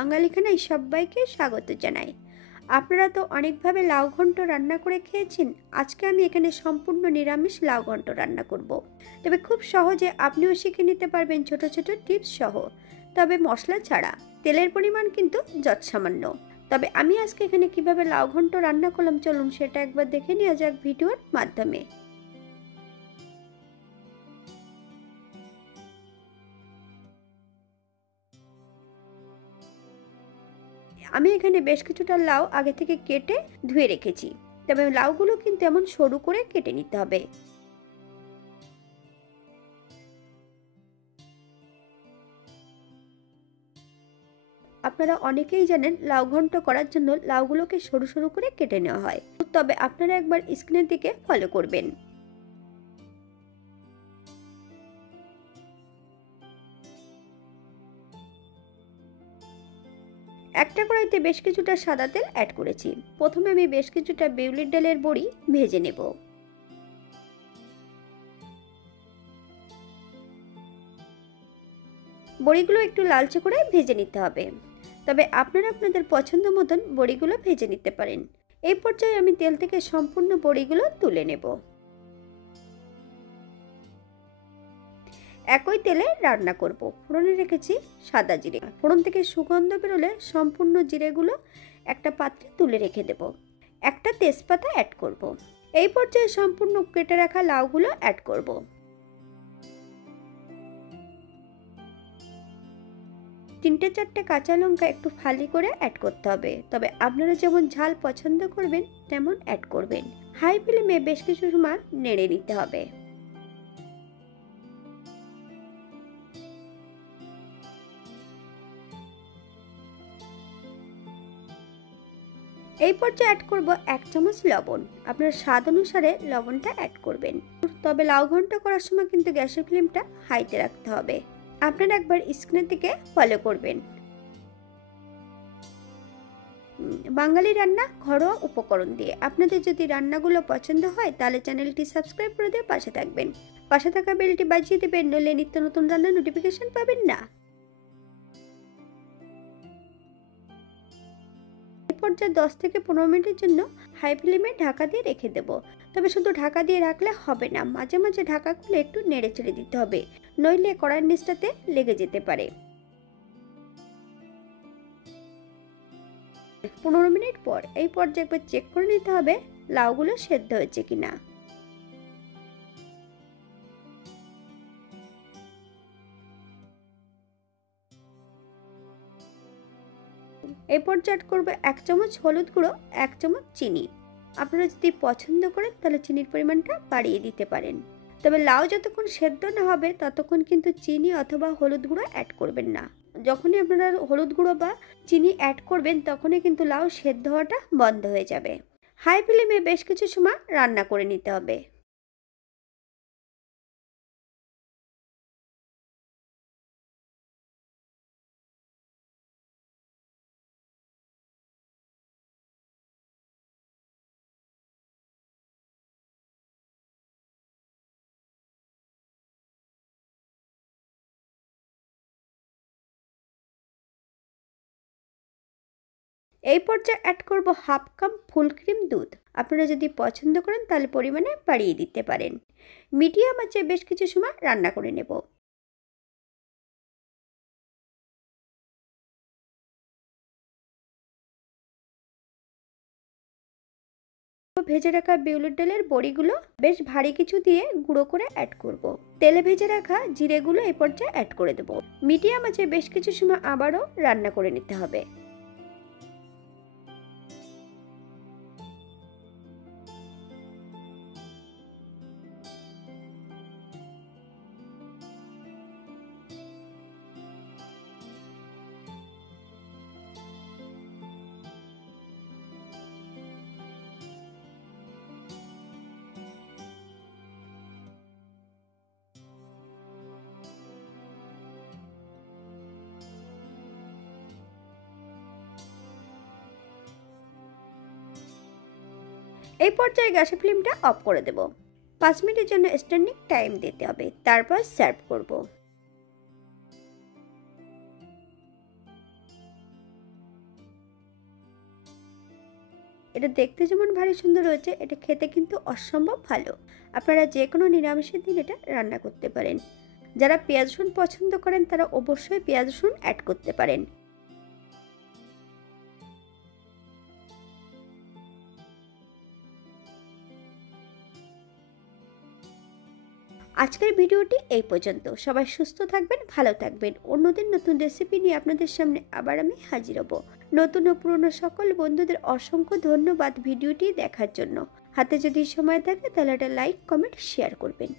বাঙালিখানায় সবাইকে স্বাগত জানাই। আপনারা তো অনেকভাবে লাউ ঘন্ট রান্না করে খেয়েছেন। আজকে আমি এখানে সম্পূর্ণ নিরামিষ লাউ ঘন্ট রান্না করব। তবে খুব সহজে আপনিও শিখে নিতে পারবেন ছোট ছোট টিপস সহ, তবে মশলা ছাড়া। তেলের পরিমাণ কিন্তু যৎসামান্য। তবে আমি আজকে এখানে কিভাবে লাউ ঘন্ট রান্না করলাম চলুন সেটা একবার দেখে নেওয়া যাক ভিডিওর মাধ্যমে। আমি এখানে বেশ কিছুটা লাউ আগে থেকে কেটে ধুয়ে রেখেছি। তবে লাউগুলো কিন্তু এমন সরু করে কেটে নিতে হবে। আপনারা অনেকেই জানেন লাউ ঘন্ট করার জন্য লাউগুলোকে সরু সরু করে কেটে নেওয়া হয়, তবে আপনারা একবার স্ক্রিনের দিকে ফলো করবেন। একটা কড়াইতে বেশ কিছুটা সাদা তেল অ্যাড করেছি। প্রথমে আমি বেশ কিছুটা বিউলির ডালের বড়ি ভেজে নেব। বড়িগুলো একটু লালচে করে ভেজে নিতে হবে, তবে আপনারা আপনাদের পছন্দ মতন বড়িগুলো ভেজে নিতে পারেন। এই পর্যায়ে আমি তেল থেকে সম্পূর্ণ বড়িগুলো তুলে নেব। একই তেলে রান্না করব। ফোড়নে রেখেছি সাদা জিরে। ফোড়ন থেকে সুগন্ধ বেরোলে সম্পূর্ণ জিরেগুলো একটা পাত্রে তুলে রেখে দেব। একটা তেজপাতা অ্যাড করব। এই পর্যায়ে সম্পূর্ণ কেটে রাখা লাউগুলো অ্যাড করব। তিনটে চারটে কাঁচা লঙ্কা একটু ফালি করে অ্যাড করতে হবে, তবে আপনারা যেমন ঝাল পছন্দ করবেন তেমন অ্যাড করবেন। হাই ফ্লেমে বেশ কিছু সময় নেড়ে নিতে হবে। এই পর্যায়ে অ্যাড করব 1 চামচ লবণ। আপনার স্বাদ অনুসারে লবণটা অ্যাড করবেন। তবে লাউ ঘন্ট করার সময় কিন্তু গ্যাসের ফ্লেমটা হাইতে রাখতে হবে। আপনারা একবার স্ক্রিনের দিকে ফলো করবেন। বাঙালি রান্না ঘরোয়া উপকরণ দিয়ে। আপনাদের যদি রান্নাগুলো পছন্দ হয় তাহলে চ্যানেলটি সাবস্ক্রাইব করে দিয়ে পাশে থাকবেন। পাশে থাকা বেলটি বাজিয়ে দেবেন, নইলে নিত্য নতুন রান্নার নোটিফিকেশন পাবেন না। এই পর্যায়ে 10 থেকে 15 মিনিটের জন্য হাই ফ্লেমে ঢাকা দিয়ে রেখে দেব। তবে শুধু ঢাকা দিয়ে রাখলে হবে না, মাঝে মাঝে ঢাকা খুলে একটু নেড়ে চেড়ে দিতে হবে, নইলে কড়াইয়ের নিচটাতে লেগে যেতে পারে। 15 মিনিট পর এই পর্যায়ে একবার চেক করে নিতে হবে লাউগুলো সেদ্ধ হয়েছে কিনা। এই পর্যায়ে অ্যাড করবো 1 চামচ হলুদ গুঁড়ো, 1 চামচ চিনি। আপনারা যদি পছন্দ করেন তাহলে চিনির পরিমাণটা বাড়িয়ে দিতে পারেন। তবে লাউ যতক্ষণ সেদ্ধ না হবে ততক্ষণ কিন্তু চিনি অথবা হলুদ গুঁড়ো অ্যাড করবেন না। যখনই আপনারা হলুদ গুঁড়ো বা চিনি অ্যাড করবেন তখনই কিন্তু লাউ সেদ্ধ হওয়াটা বন্ধ হয়ে যাবে। হাই ফ্লেমে বেশ কিছু সময় রান্না করে নিতে হবে। এই পর্যায়ে অ্যাড করব হাফ কাপ ফুল ক্রিম দুধ। আপনারা যদি পছন্দ করেন তাহলে পরিমাণে বাড়িয়ে দিতে পারেন। মিডিয়াম আঁচে বেশ কিছু সময় রান্না করে নেব। ভেজে রাখা বিউলির ডালের বড়িগুলো বেশ ভারী কিছু দিয়ে গুঁড়ো করে অ্যাড করব। তেলে ভেজে রাখা জিরেগুলো এই পর্যায়ে অ্যাড করে দেব। মিডিয়াম আঁচে বেশ কিছু সময় আবারও রান্না করে নিতে হবে। এই পর্যায়ে গ্যাসের ফ্লেমটা অফ করে দেব। 5 মিনিটের জন্য স্ট্যান্ডিং টাইম দিতে হবে, তারপর সার্ভ করব। এটা দেখতে যেমন ভারী সুন্দর হয়েছে, এটা খেতে কিন্তু অসম্ভব ভালো। আপনারা যে কোনো নিরামিষের দিন এটা রান্না করতে পারেন। যারা পেঁয়াজ রসুন পছন্দ করেন তারা অবশ্যই পেঁয়াজ রসুন অ্যাড করতে পারেন। আজকের ভিডিওটি এই পর্যন্ত। সবাই সুস্থ থাকবেন, ভালো থাকবেন। অন্যদিন নতুন রেসিপি নিয়ে আপনাদের সামনে আবার আমি হাজির হব। নতুন ও পুরনো সকল বন্ধুদের অসংখ্য ধন্যবাদ ভিডিওটি দেখার জন্য। হাতে যদি সময় থাকে তাহলে একটা লাইক, কমেন্ট, শেয়ার করবেন।